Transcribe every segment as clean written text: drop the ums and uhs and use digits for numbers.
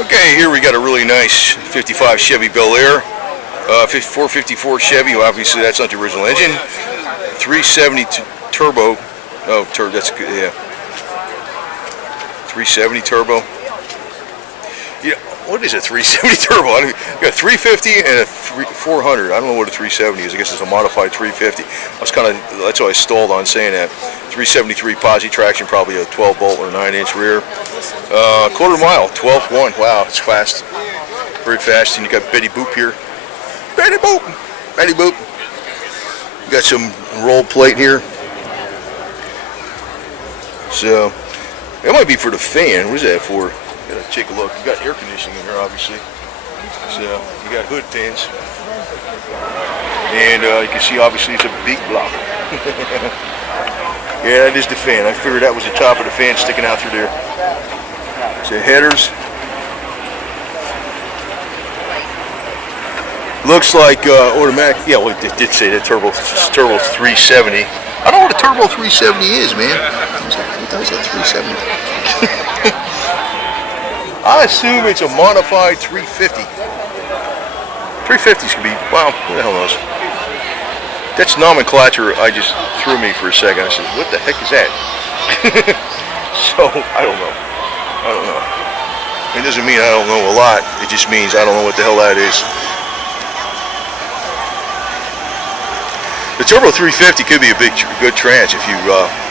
Okay, here we got a really nice 55 Chevy Bel Air, 454 Chevy. Well, obviously that's not the original engine. 370 turbo. Oh, that's good. Yeah. 370 turbo. Yeah, what is a 370 turbo? You got a 350 and a 400. I don't know what a 370 is. I guess it's a modified 350. That's why I stalled on saying that. 373 posi traction, probably a 12 bolt or 9-inch rear. Quarter mile, 12.1. Wow, it's fast. Very fast. And you got Betty Boop here. Betty Boop. Betty Boop. You got some roll plate here. So, that might be for the fan. What is that for? Gotta take a look. You got air conditioning in here, obviously. So, you got hood pins. And you can see, obviously, it's a big block. Yeah, that is the fan. I figured that was the top of the fan sticking out through there. So, headers. Looks like automatic. Yeah, well, it did say that turbo 370. I don't know what a turbo 370 is, man. What the hell is that 370? I assume it's a modified 350. 350s could be, wow, who the hell knows? That's nomenclature. I just threw me for a second. I said, what the heck is that? So, I don't know. It doesn't mean I don't know a lot. It just means I don't know what the hell that is. The Turbo 350 could be a good trans if you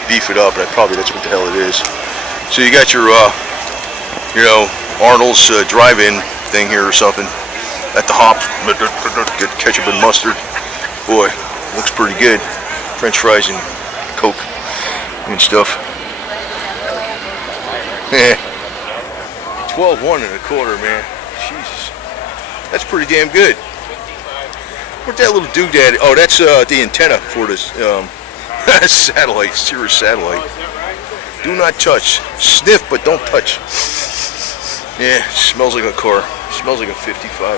beef it up, and that's what the hell it is. So you got your, Arnold's drive-in thing here or something at the hop. Get ketchup and mustard. Boy, looks pretty good. French fries and Coke and stuff. 12.1 1/4, man. Jesus, that's pretty damn good. What's that little doodad? Oh, that's the antenna for this satellite, Sirius satellite. Do not touch. Sniff, but don't touch. Yeah, smells like a car. Smells like a 55.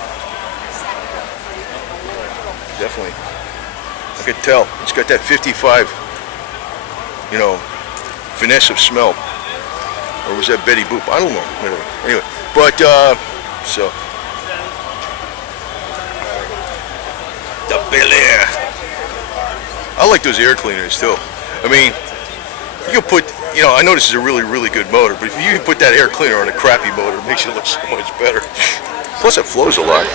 Definitely. I can tell. It's got that 55, finesse of smell. Or was that Betty Boop? I don't know. Anyway, but, so. The Bel Air. I like those air cleaners too. I mean, you can put, I know this is a really, really good motor, but if you can put that air cleaner on a crappy motor, it makes it look so much better. Plus, it flows a lot.